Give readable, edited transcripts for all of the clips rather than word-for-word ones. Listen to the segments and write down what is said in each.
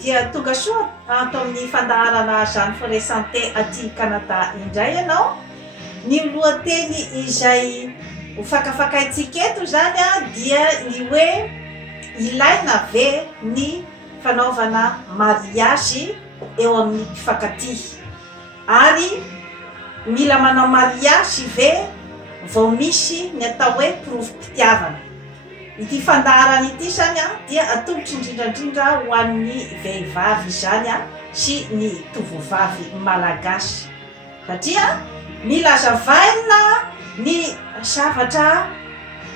dia tonga soa ato amin'ny fandaharana Jeanne Forest Santé aty Canada indray ianao. Ny lohateny izay ho fakafakaintsika eto zany dia ny hoe ilaina ve ny fanaovana mariazy eo amin'ny mpifankatia, ary mila manao mariazy ve vao misy ny atao hoe porovom-pitiavana. Ity fandaharana ity zany dia atolotra indrindrandrindra ho an'ny vehivavy zany sy ny tovovavy malagasy, satria mila hazavaina ny zavatra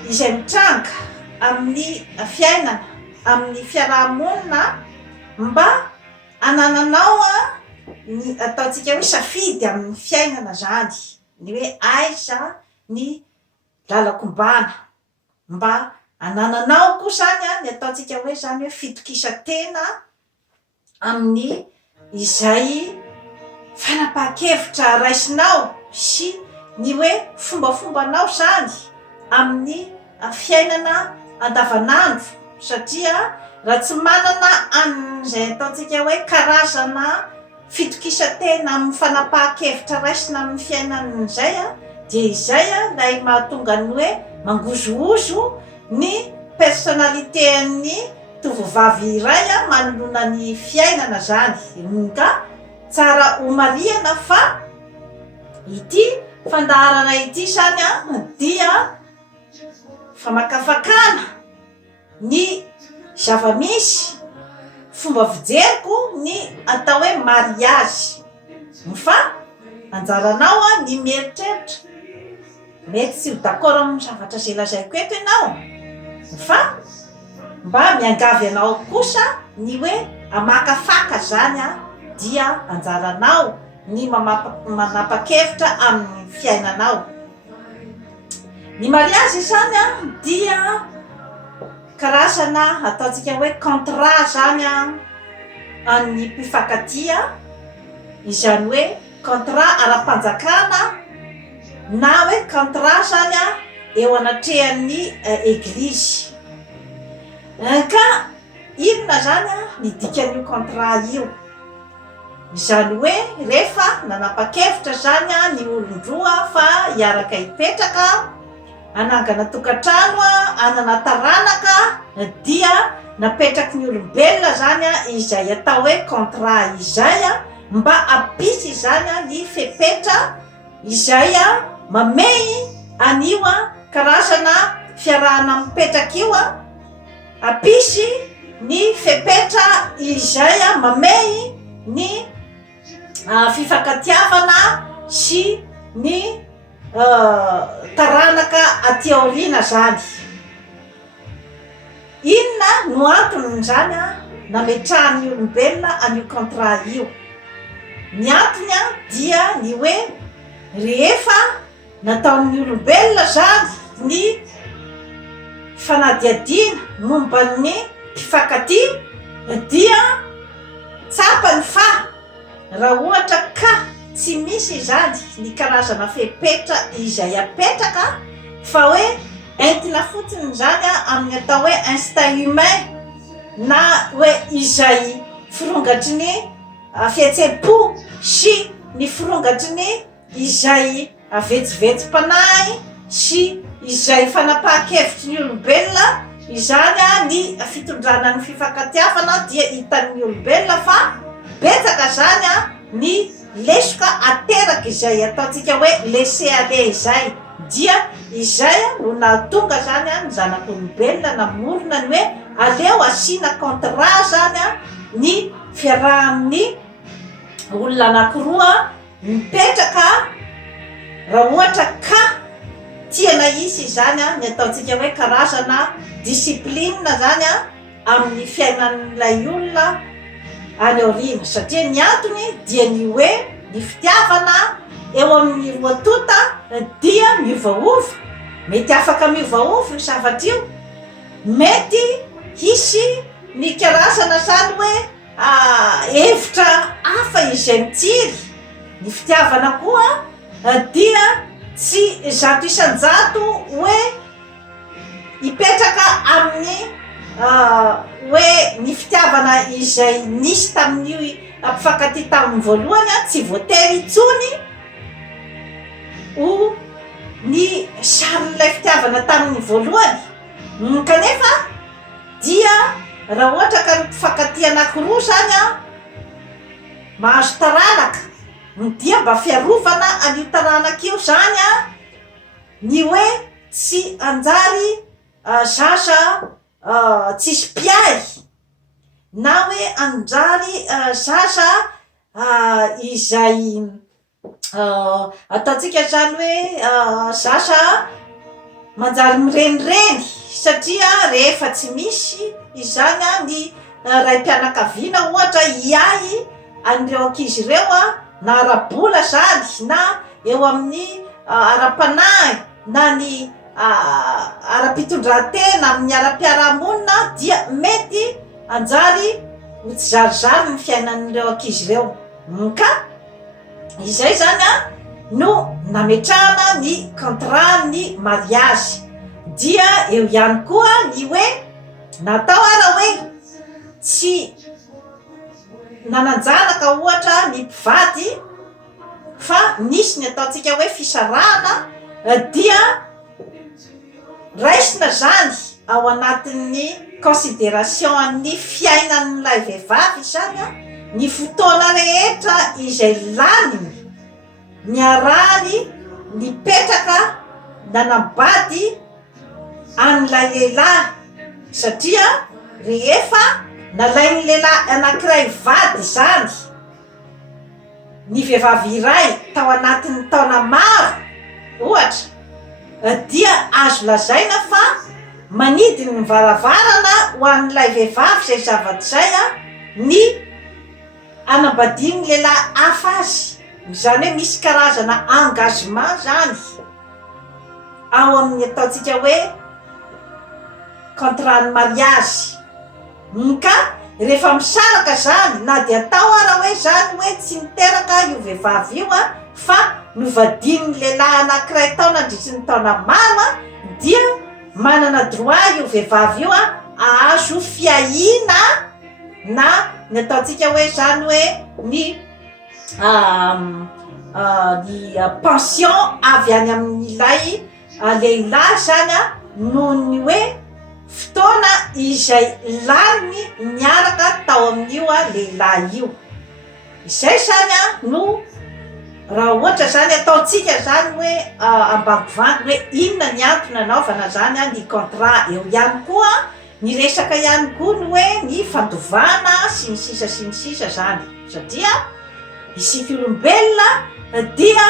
izay mitranga amin'ny fiainana, amin'ny fiarahamonina, mba anananao ny ataontsika hoe safidy amin'ny fiainana zany, ny hoe aiza ny lalakombana, mba anananao koa zany ny ataontsika hoe zany hoe fitokisantena amin'ny izay fanapahan-kevitra raisinao sy ny hoe fombafombanao zany amin'ny fiainana andavanandro, satria raha tsy manana an'izay ataontsika hoe karazana fitokisantena amin'ny fanapahan-kevitra raisina amin'ny fiainan'izay dia izay ilay mahatonga ny hoe mangozohozo ny personnalitén'ny tovovavy iray manoloana ny fiainana zany. Ka tsara homariana fa ity fandaharana ity zany dia famakafakana ny zava-misy fomba fijeriko ny atao hoe mariazy. Fa anjaranao ny mieritreritra, mety tsy ho d'accord amin'ny zavatra zay lazaiko eto ianao, fa mba miangavy anao kosa ny hoe amakafaka zany dia anjaranao ny manapa-kevitra amin'ny fiainanao. Ny mariazy zany dia karazana ataontsika hoe contrat zany amin'ny mpifankatia, izany hoe contrat ara-panjakana na hoe contrat zany eo anatrehan'ny eglizy. Ka inona zany ny dikan'io contrat io? Izany hoe rehefa nanapa-kevitra zany ny olon-droa fa hiaraka hipetraka, hanangana tokantrano, hanana taranaka, dia napetraky ny olombelona zany izay atao hoe contrat izay, mba apisy zany ny fepetra izay mamey an'io karazana fiarahana mipetraka io, apisy ny fepetra izay mamey ny fifankatiavana sy ny taranaka aty aoriana zany. Inona no antony zany nametrahan'ny olombelona an'io contrat io? Ny antony dia ny hoe rehefa nataon'ny olombelona zany ny fanadiadiana momban'ny mpifankatia, dia tsapany fa raha ohatra ka tsy misy zany ny karazana fepetra izay apetraka, fa hoe entina fotsiny zany amin'ny atao hoe instinct humain, na hoe izay firongatry ny fihetsem-po sy ny firongatry ny izay vetsivetsym-panahy sy izay fanapahan-kevitry ny olombelona, izany ny fitondrana ny fifankatiavana, dia hitan'ny olombelona fa betsaka zany ny lesoka ateraka izay ataontsika hoe laisser aller izay, dia izay no nahatonga zany ny zanak'olombelona namorona ny hoe aleo asina contrat zany ny fiarahan'ny olona anankiroa mipetraka, raha ohatra ka tiana isy zany ny ataontsika hoe karazana discipline zany amin'ny fiainan'ilay olona any aoriana. Satria ny antony dia ny hoe ny fitiavana eo amin'ny roa tota dia miovaova, mety afaka miovaova io zavatra io, mety hisy ny karazana zany hoe hevitra hafa izay mitsiry. Ny fitiavana koa dia tsy zato isan-jato hoe hipetraka amin'ny hoe ny fitiavana izay nisy tamin'io mpifankatia tamin'ny voalohany a tsy voatery itsony ho ny sarin'ilay fitiavana tamin'ny voalohany. Kanefa dia raha ohatra ka ny mpifankatia anankiroa zany a mahazo taranaka, dia mba fiarovana an'io taranaka io zany a ny hoe tsy anjary zasa tsisy mpiay, na hoe anjary zasa izay ataontsika zany hoe zasa manjary mirenireny, satria rehefa tsy misy izany a ny raim-pianakaviana ohatra iay an'ireo ankizy ireo a na ara-bola zany na eo amin'ny ara-panahy na ny ara-pitondran-tena amin'ny ara-piarahamonina, dia mety anjary ho tsy zarizary ny fiainan'ireo ankizy ireo. Ka izay zany a no nametrahana ny contrat ny mariage. Dia eo ihany koa ny hoe natao ara hoe tsy nananjanaka ohatra ny mpivady fa nisy ny ataontsika hoe fisarahana, dia raisina zany ao anatin'ny considération an'ny fiainan'ilay vehivavy zany a ny fotoana rehetra izay laniny niarahany nipetraka nanambady an'ilay lehilahy, satria rehefa nalain'ny lehilahy anankiray vady zany ny vehivavy iray tao anatin'ny taona maro ohatra, dia azo lazaina fa manidiny ny varavarana ho an'ilay vehivavy zay zavatra zay a ny anambadian'ny lehilahy hafa azy. Zany hoe misy karazana engagement zany ao amin'ny ataontsika hoe contrat ny mariage. Ka rehefa misaraka zany na dia atao ara hoe zany hoe tsy miteraka io vehivavy io a fa novadin'ny lehilahy anankiray tao nandritry ny taona maro a, dia manana droit io vehivavy io a ahazo fiahina na ny ataontsika hoe zany hoe ny pension avy any amin'ilay lehilahy zany a noho ny hoe fotoana izay laniny niaraka tao amin'io a lehilahy io. Izay zany a no raha ohatra zany ataontsika zany hoe ambangovangy hoe inona ny antony nanaovana zany a ny contrat. Eo ihany koa ny resaka ihany koa ny hoe ny fandovana sy ny sisa zany, satria isika olombelona dia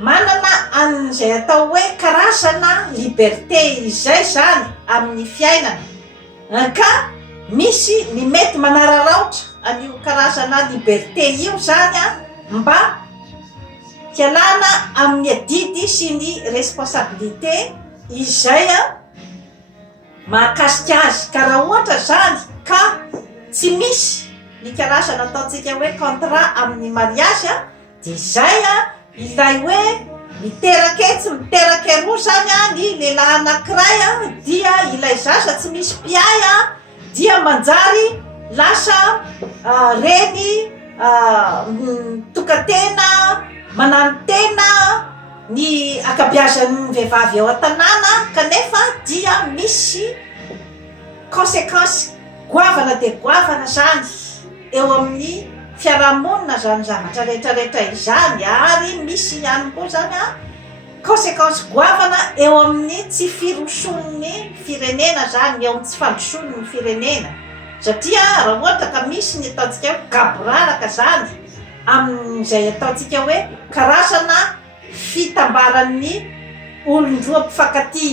manana an'izay atao hoe karazana liberté izay zany amin'ny fiainana. Ka misy ny mety manararaotra an'io karazana liberté io zany a mba hialana amin'ny adidy sy ny responsabilité izay a mahakasika azy. Ka raha ohatra zany ka tsy misy ny karazana ataontsika hoe contrat amin'ny mariage a, dia zay a ilay hoe miteraketsy miterak'aroa zany a ny lehilahy anankiray a, dia ilay zasa tsy misy mpiay a dia manjary lasa reny tokantena manano tena ny akabiazan'ny vehivavy ao an-tanàna, kanefa dia misy conséquence goavana de goavana zany eo amin'ny fiarahamonina zany zavatra rehetrarehetra izany. Ary misy ihany koa zany a conséquence goavana eo amin'ny tsy firoson'ny firenena zany, eo amin'ny tsy fandroson'ny firenena, satria raha ohatra ka misy ny ataontsika hoe gaboraraka zany amin'izay ataontsika hoe karazana fitambaran'ny olon-droa mpifankatia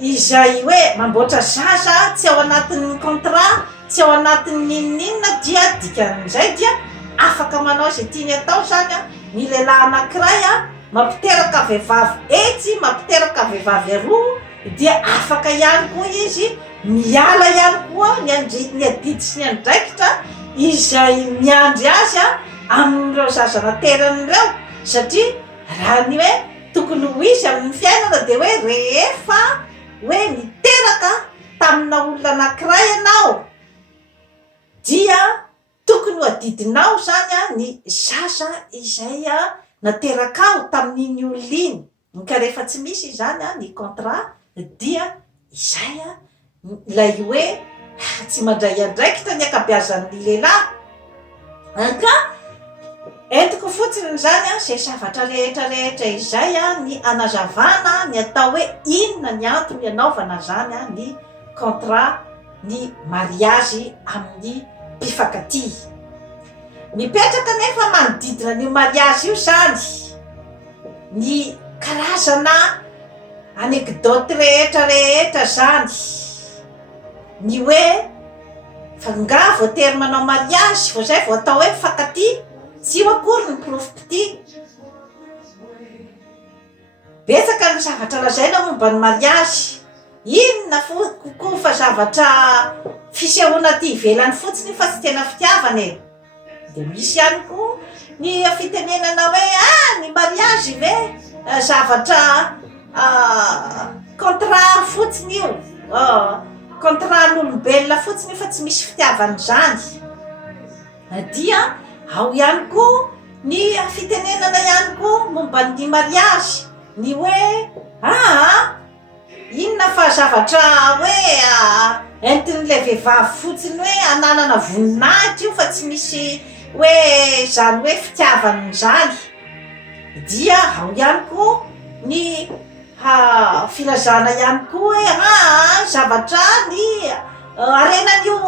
izay hoe mamboatra zaza tsy ao anatin'ny contrat, tsy ao anatin'ny ninina, dia dikan'izay dia afaka manao zay tiany atao zany a ny lehilahy anankiray a mampiteraka vehivavy etsy, mampiteraka vehivavy aroa, dia afaka ihany koa izy miala ihany koa ny adidy sy ny andraikitra izay miandry azy a amin'ireo zaza nateran'ireo, satria raha ny hoe tokony ho izy amin'ny fiainana dia hoe rehefa hoe miteraka tamina olona anankiray ianao dia tokony ho adidinao zany ny zaza izay naterakao tamin'iny olona iny. Ka rehefa tsy misy zany ny contrat dia izay ilay hoe tsy mandray andraikitra ny akabeazan'ny lehilahy. Ka entiko fotsiny zany zay zavatra rehetrarehetra izay ny anazavana ny atao hoe inona ny antony anaovana zany ny contrat ny mariazy amin'ny mpifankatia. Mipetraka nefa manodidina ny mariazy io zany ny karazana anekdoty rehetrarehetra zany, ny hoe nga voatery manao mariazy vao zay vao atao hoe mifankatia, tsy io akory ny profetia. Betsaka ny zavatra lazaina momba ny mariazy, inona kokoa fa zavatra fisehoana ty ivelany fotsiny fa tsy tena fitiavana e. De misy ihany koa ny fitenenana hoe ny mariazy ve zavatra contrat fotsiny io, contrat n'olombelona fotsiny fa tsy misy fitiavana zany. Dia ao ihany koa ny fitenenana ihany koa momba ny mariazy, ny hoe inona fa zavatra hoe entin'le vehivavy fotsiny hoe ananana voninahitra io fa tsy misy hoe zany hoe fitiavana zany. Dia ao ihany koa ny filazana ihany koa hoe zavatra ny arenan'io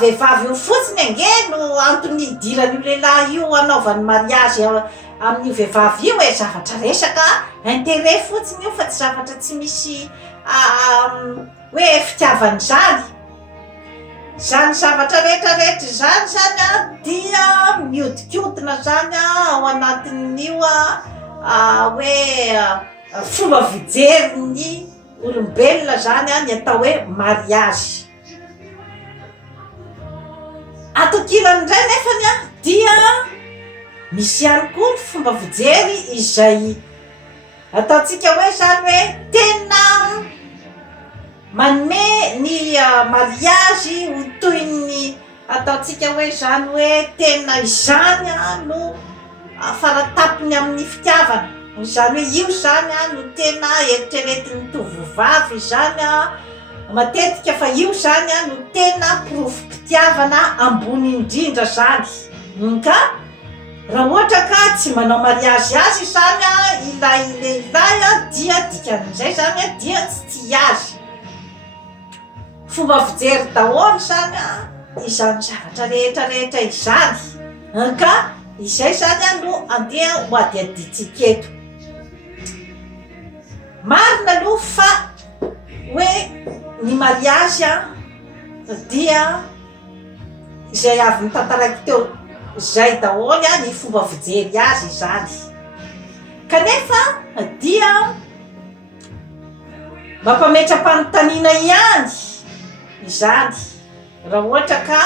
vehivavy io fotsiny ange no antony idiran'io lehilahy io anaovany mariazy amin'io vehivavy io hoe zavatra resaka intérêt fotsiny io fa tsy zavatra tsy misy hoe fitiavany zany. Zany zavatra rehetrarehetra zany zany dia miodikodina zany ao anatin'io hoe fomba fijery ny olombelona zany ny atao hoe mariazy. Atokilany indray nefany dia misy ihany koa ny fomba fijery izay ataontsika hoe zany hoe tena manome ny mariazy ho toy ny ataontsika hoe zany hoe tena izany no faratapony amin'ny fitiavana. Zany hoe io zany no tena eritreretin'ny tovovavy zany matetika fa io zany no tena profim-pitiavana ambony indrindra zany. Ka raha ohatra ka tsy manao mariazy azy zany ilay lehilahy dia dikan'izay zany dia tsy tia azy. Fomba fijery daholo zany izany zavatra rehetrarehetra izany. Ka izay zany no andeha ho adiaditsika eto. Marina aloha fa hoe ny mariazy dia izay avy nitantaraiky teo zay daholo ny fomba fijery azy zany. Kanefa dia mampametra-panontaniana ihany izany raha ohatra ka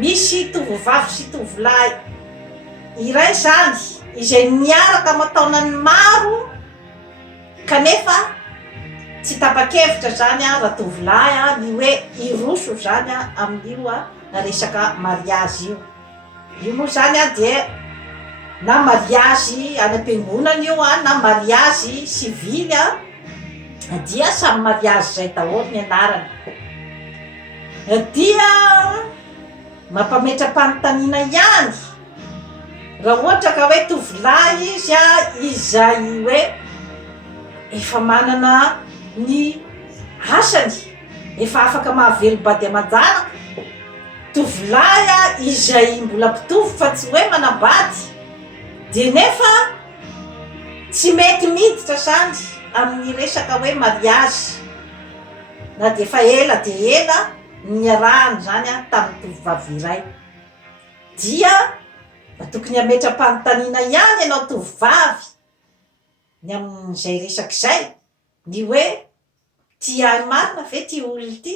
misy tovovavy sy tovolahy iray zany izay miaraka mataonany maro kanefa tsy tapa-kevitra zany raha tovolahy ny hoe iroso zany amin'io resaka mariazy io. Io moa zany dia na mariazy any am-piangonana io na mariazy sivily dia samy mariazy zay daholo ny anarany. Dia mampametra-panontaniana ihany raha ohatra ka hoe tovolahy izy izay hoe efa manana ny asany, efa afaka mahavelo-bady aman-janaka, tovolahy izay mbola mpitovy fa tsy hoe manambady, dia nefa tsy mety miditra zany amin'ny resaka hoe mariazy na dia efa ela dia ela niarahany zany tamin'ny tovovavy iray. Dia tokony hametra-panontaniana ihany ianao tovovavy ny amin'izay resak'izay, ny hoe tia marina ve ty olona ty?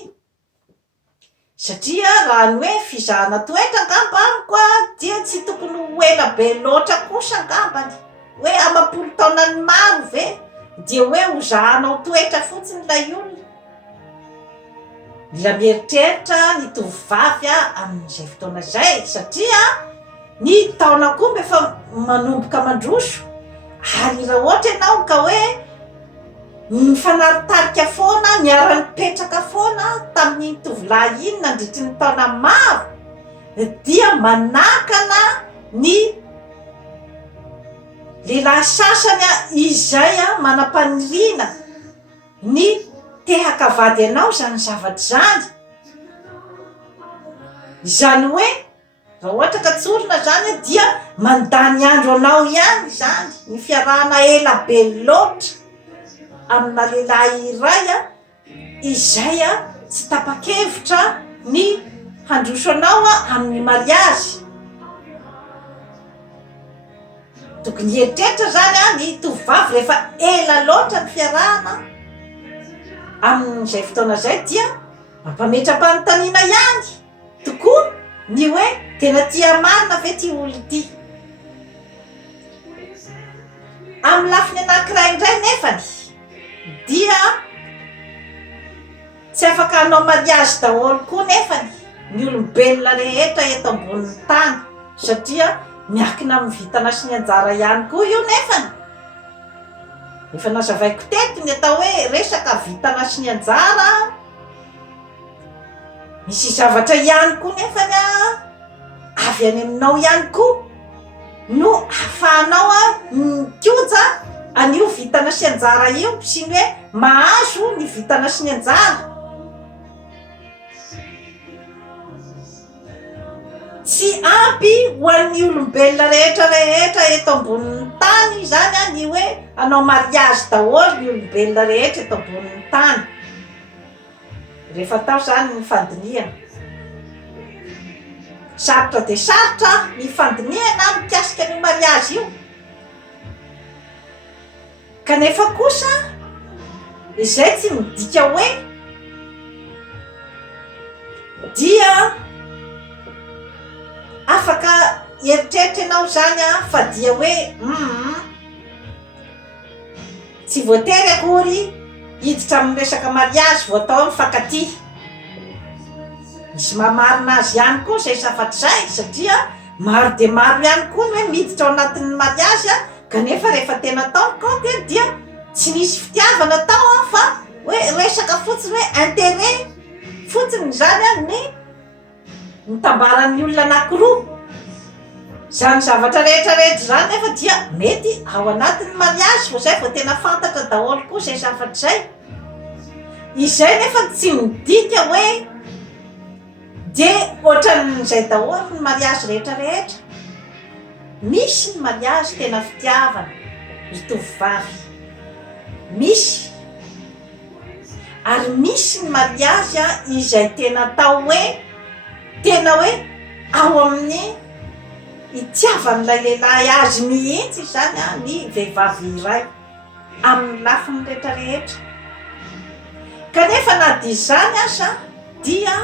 Satria raha ny hoe fizahana toetra angamba amiko dia tsy tokony ho ela be loatra kosa angambany, hoe amam-polo taonany maro ve dia hoe ho zahanao toetra fotsiny lay olona. mila mieritreritra ny tovovavy amin'izay fotoana izay satria ny taona koa efa manomboka mandroso ary raha ohatra ianao ka hoe mifanaritarika foana niara-nipetraka foana tamin'ny tovolahy iny nandritry ny taona maro dia manakana ny lehilahy sasany izay manam-paniriana ny te-hakavady anao zany zavatra zany. Izany hoe raha ohatra ka tsorina zany dia mandany andro anao ihany zany ny fiarahana ela be loatra amina lehilahy iray izay tsy tapa-kevitra ny handroso anao amin'ny mariazy. Tokony hieritreritra zany ny tovovavy rehefa ela loatra ny fiarahana amin'izay fotoana izay dia mampametram-panontaniana ihany tokoa ny hoe tena tia marina ve ty olo ty. Amin'ny lafiny anankiray indray nefany dia tsy afaka hanao mariazy daholo koa nefany ny olombelona rehetra eto ambonin'ny tany satria miakina amin'ny vitana sy ny anjara ihany koa io nefany. Efa nazavaiko teto ny atao hoe resaka vitana sy ny anjara, misy zavatra ihany koa nefany avy any aminao ihany koa no ahafahanao mikoja an'io vitana sy anjara io sy ny hoe mahazo ny vitana sy ny anjara. Tsy ampy ho an'ny olombelona rehetra eto ambonin'ny tany zany ny hoe anao mariazy daholo ny olombelona rehetra eto ambonin'ny tany rehefa tao zany ny fandiniana. Sarotra de sarotra ny fandiniana mikasika ny mariazy io kanefa kosa izay tsy midika hoe dia afaka hieritreritra ianao zany fa dia hoe tsy voatery akory hiditra amin'ny resaka mariazy vao atao mifankatia. Misy mahamarina azy ihany koa zay zavatra zay satria maro de maro ihany koa ny hoe miditra ao anatin'ny mariazy kanefa rehefa tena tao kaoty dia tsy nisy fitiavana tao fa hoe resaka fotsiny hoe intérêt fotsiny zany ny mitambaran'ny olona anankiroa. Zany zavatra rehetrarehetra zany nefa dia mety ao anatin'ny mariazy fa zay vao tena fantatra daholo koa zay zavatra zay. Izay nefa tsy midika hoe de ohatran'izay daholo ny mariazy rehetrarehetra. Misy ny mariazy tena fitiavana ny tovovavy, misy ary misy ny mariazy izay tena atao hoe tena hoe ao amin'ny itiavan'ilay lehilahy azy mihitsy zany ny vehivavy iray amin'ny lafiny rehetrarehetra. Kanefa na dia izany aza dia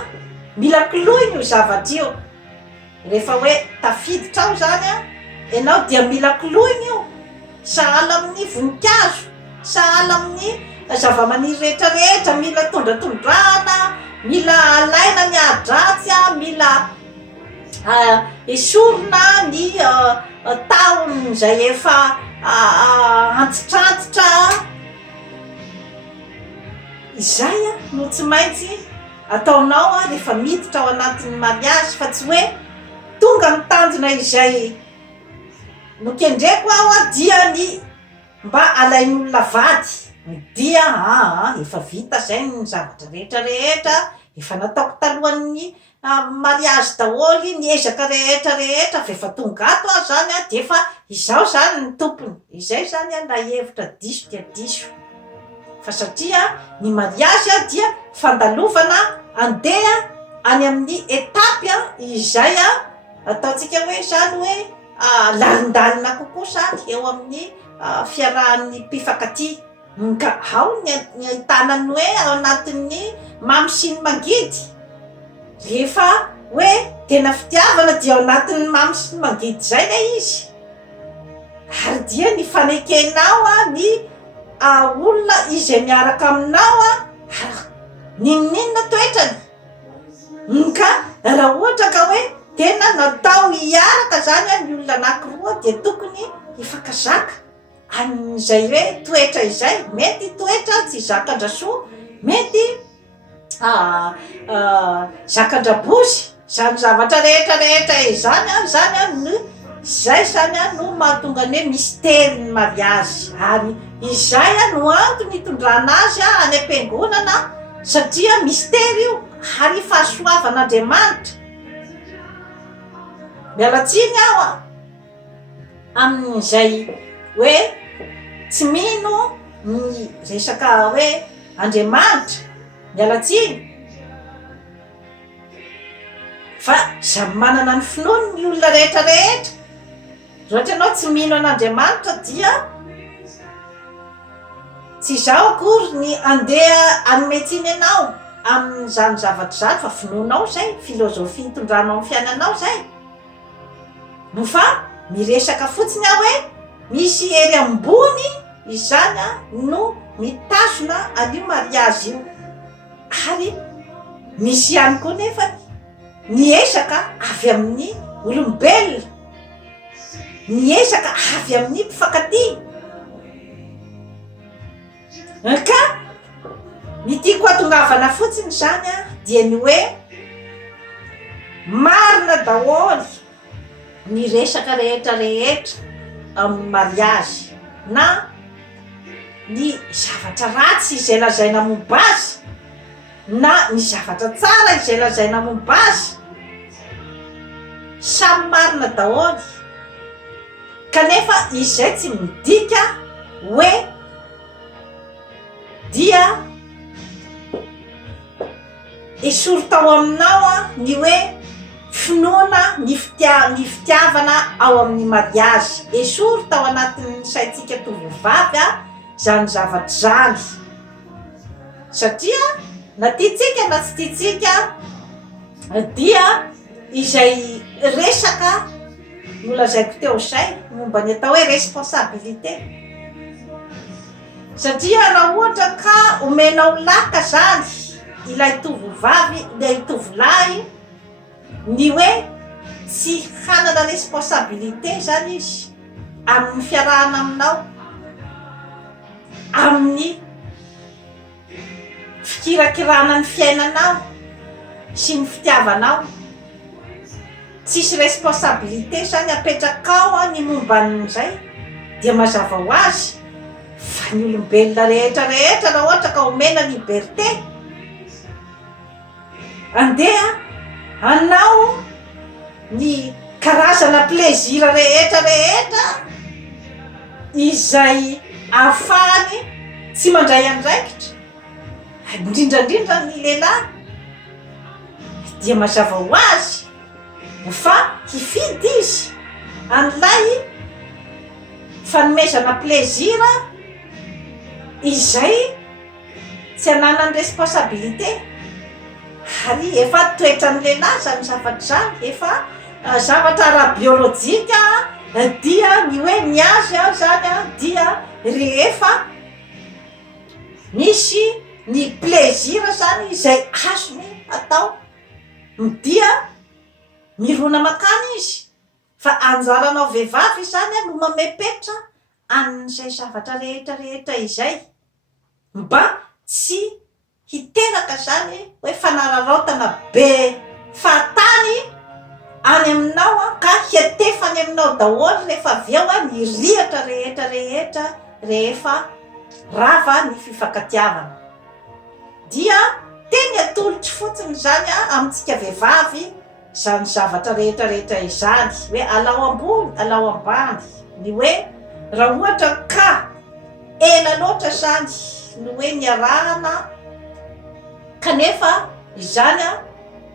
mila kilohina io zavatra io. Rehefa hoe tafiditra ao zany ianao dia mila kilohina io, sahala amin'ny voninkazo, sahala amin'ny zava-maniry rehetrarehetra, mila tondratondrahana, mila alaina ny adratsy, mila esorina ny tahony izay efa antitrantitra. Izay no tsy maintsy ataonao rehefa miditra ao anatin'ny mariazy fa tsy hoe tonga ny tanjona izay nokendreko aho dia ny mba alain'olona vady dia efa vita zay ny zavatra rehetrarehetra efa nataoko talohan'ny mariazy daholo ny ezaka rehetrarehetra fa efa tonga ato aho zany dia efa izao zany ny tompony. Izay zany la hevitra diso dia diso fa satria ny mariazy dia fandalovana andeha any amin'ny etapy izay ataontsika hoe zany hoe lalindalina kokoa zany eo amin'ny fiarahan'ny mpifankatia. Ka ao ny ahitanany hoe ao anatin'ny mamy sy ny mangidy. Rehefa hoe tena fitiavana dia ao anatin'ny mamy sy ny mangidy zay le izy. Ary dia ny fanekenao ny olona izay miaraka aminao ninona toetrany ka raha ohatra ka hoe tena natao hiaraka zany a ny olona anankiroa dia tokony hifankazaka amin'izay hoe toetra izay. Mety toetra tsy zakan-drasoa, mety zakan-drabozy, zany zavatra rehetrarehetra izany no izay zany no mahatonga ny hoe mystère ny mariazy. Ary izay no antony hitondrana azy any am-piangonana satria mystère io ary fahasoavan'Andriamanitra. Mialatsiny aho amin'izay hoe tsy mino ny resaka hoe Andriamanitra, mialatsiny fa samy manana ny finoany ny olona rehetrarehetra. Ohatra ianao tsy mino an'Andriamanitra dia tsy zao akory ny andeha anometsiny anao amin'izany zavatra zany, fa finoanao zay, filôzofia hitondranao amin'ny fiainanao zay. No fa miresaka fotsiny aho hoe misy ery ambony izany no mitazona an'io mariazy io. Ary misy ihany koa nefa niesaka avy amin'ny olombelona, niesaka avy amin'ny mpifankatia. Ka ny tiako hatongavana fotsiny zany dia ny hoe marina daholy ny resaka rehetrarehetra amin'ny mariazy, na ny zavatra ratsy izay lazaina momba azy na ny zavatra tsara izay lazaina momba azy, samy marina daholy. Kanefa izay tsy midika hoe dia esory tao aminao ny hoe finoana ny fitiavana ao amin'ny mariazy. Esory tao anatin'ny saintsika tovovavy zany zavatra zany, satria na tiatsika na tsy tiatsika dia izay resaka nolazaiko teo zay momba ny atao hoe responsabilité. Satria raha ohatra ka omenao laka zany ilay tovovavy, ilay tovolahy, ny hoe tsy hanana responsabilité zany izy amin'ny fiarahana aminao, amin'ny fikirakirana ny fiainanao sy ny fitiavanao, tsisy responsabilité zany apetrakao ny momban'izay, dia mazava ho azy fa ny olombelona rehetrarehetra raha ohatra ka omena liberté andeha anao ny karazana plaisir rehetrarehetra izay ahafahany tsy mandray andraikitra, indrindrandrindra ny lehilahy, dia mazava ho azy fa hifidy izy an'ilay fanomezana plaisir izay tsy ananany responsabilité. Ary efa toetran'ny lehilahy zany zavatra zany, efa zavatra ara-biolojika, dia ny hoe ny azy zany dia rehefa misy ny plaisir zany izay azony atao, dia mirona makany izy. Fa anjaranao vehivavy zany no mamepetra amin'izay zavatra rehetrarehetra izay, mba tsy hiteraka zany hoe fanararaotana be fahatany any aminao ka hiatefany aminao daholy rehefa avy eo ny rihatra rehetrarehetra rehefa rava ny fifankatiavana. Dia teny atolotra fotsiny zany amintsika vehivavy zany zavatra rehetrarehetra izany, hoe alao ambony alao ambany. Ny hoe raha ohatra ka ela loatra zany ny hoe niarahana kanefa izany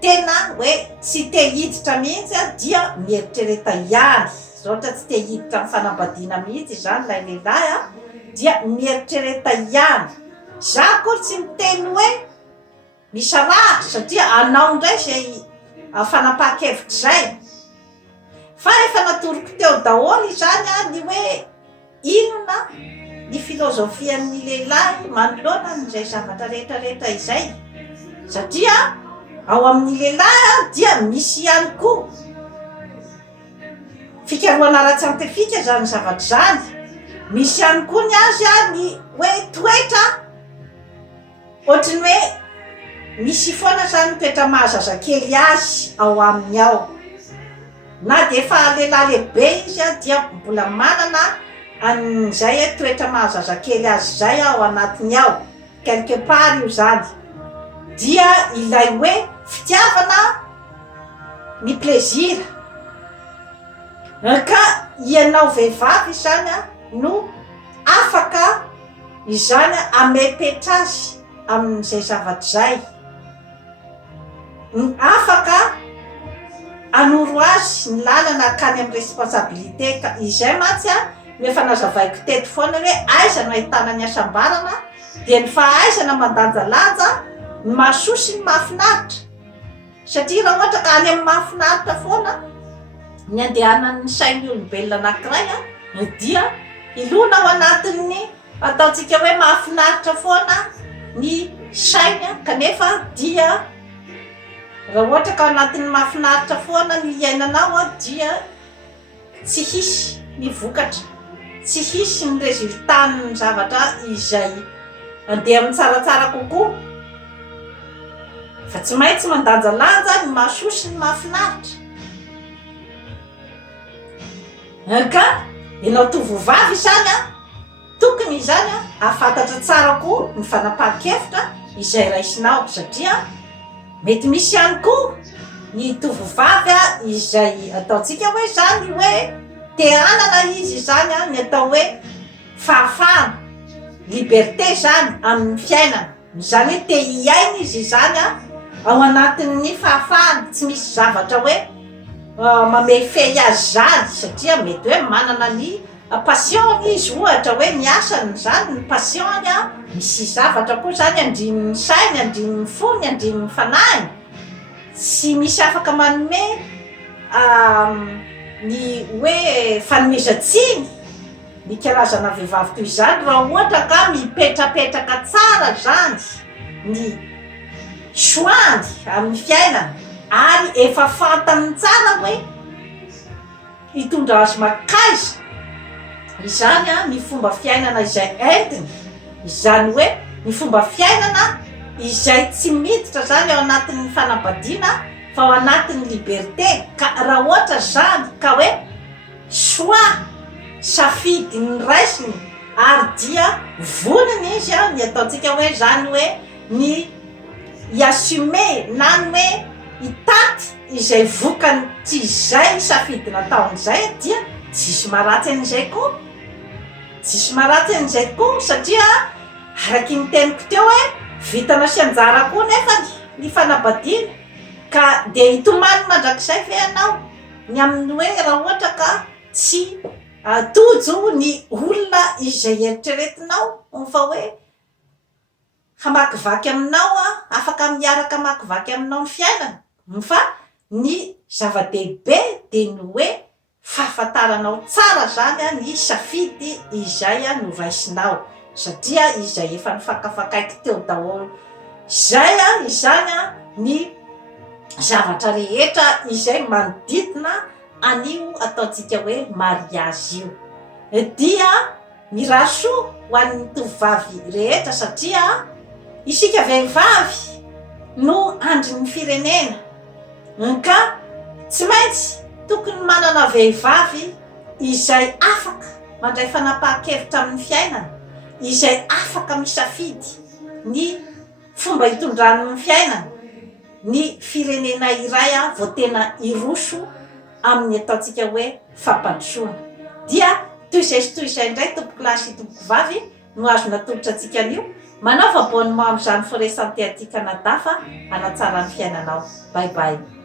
tena hoe tsy te hiditra mihitsy dia mieritrereta ihany. Ohatra tsy te hiditra amin'ny fanambadiana mihitsy zany lay lehilahy dia mieritrereta ihany. Za akory tsy miteny hoe misaraha satria anao ndray zay fanapahan-kevitra zay, fa efa natoroko teo daholy zany ny hoe inona ny filozofian'ny lehilahy manoloana n'izay zavatra rehetrarehetra izay. satria ao amin'ny lehilahy dia misy ihany koa fikaroana ratsy antefika zany zavatra zany. Misy ihany koa ny azy ny hoe toetra ohatrany hoe misy foana zany toetra mahazazakely azy ao aminy ao, na de efa lehilahy lehibe izy dia mbola manana an'izay toetra mahazazakely azy zay ao anatiny ao quelque part io zany, dia ilay hoe fitiavana ny plaisir. Ka ianao vehivavy zany no afaka izany amepetra azy amin'izay zavatra zay, afaka anoro azy ny lalana akany amin'ny responsabilité. Ka izay matsy nefa nazavaiko teto foana hoe aiza no ahitana ny asambarana dia ny fahaizana mandanjalanja ny mahasoa sy ny mahafinaritra. Satria raha ohatra ka any amin'ny mahafinaritra foana ny andehanan'ny sain'ny olombelona anankiray dia ilona ao anatin'ny ataontsika hoe mahafinaritra foana ny sainy, kanefa dia raha ohatra ka anatin'ny mahafinaritra foana ny iainanao dia tsy hisy ny vokatra, tsy hisy ny resultat ny zavatra izay andeha amin'ny tsaratsara kokoa, fa tsy maintsy mandanjalanja ny mahasoa sy ny mahafinaritra. Ka ianao tovovavy zany tokony izany afantatra tsara koa ny fanapahan-kevitra izay raisinao, satria mety misy ihany koa ny tovovavy izay ataontsika hoe zany hoe te hanana izy zany ny atao hoe fahafahana, liberté zany amin'ny fiainana, zany hoe te hiaina izy zany ao anatin'ny fahafahana, tsy misy zavatra hoe mamefehy azy zany, satria mety hoe manana ny passion izy, ohatra hoe ny asany zany ny passion misy zavatra koa zany andrininy sainy, andrininy fony, andrininy fanahiny, tsy misy afaka manome ny hoe fanomezan-tsiny ny karazana vehivavy toy izany raha ohatra ka mipetrapetraka tsara zany ny soany amin'ny fiainana, ary efa fantany tsara hoe hitondra azy makaiza izany ny fomba fiainana izay entiny, izany hoe ny fomba fiainana izay tsy miditra zany ao anatin'ny fanambadiana fa ao anatin'ny liberté. Ka raha ohatra zany ka hoe soa safidy ny raisiny ary dia voniny izy ny ataontsika hoe zany hoe ny iassume na ny hoe itaty izay vokany tsy izay safidy nataon'izay, dia tsisy maratsy an'izay koa, tsisy maratsy an'izay koa, satria araky ny teniko teo hoe vitana sy anjara koa nefa ny fanambadiana, ka de hitomany mandrakizay fe ianao ny amin'ny hoe raha ohatra ka tsy tojo ny olona izay eritreretinao fa hoe hamakivaky aminao afaka miaraka hamakivaky aminao ny fiainana, fa ny zava-dehibe de ny hoe fahafantaranao tsara zany ny safidy izay noraisinao, satria izay efa nifakafakaiky teo daholo zay izany ny zavatra rehetra izay manodidina anio ataontsika hoe mariazy io, dia mirahasoa ho an'ny tovovavy rehetra, satria isika vehivavy no andrin'ny firenena. Ka tsy maintsy tokony manana vehivavy izay afaka mandray fanapahan-kevitra amin'ny fiainana, izay afaka misafidy ny fomba hitondrany ny fiainana, ny firenena iray vao tena iroso amin'ny ataontsika hoe fampandrosoana. Dia toy izay sy toy izay indray tompoko lahy sy tompoko vavy no azo natolotra antsika anio, manao fa abonnement amin'izany foresanté aty Canada fa hanatsara ny fiainanao. Bye bye.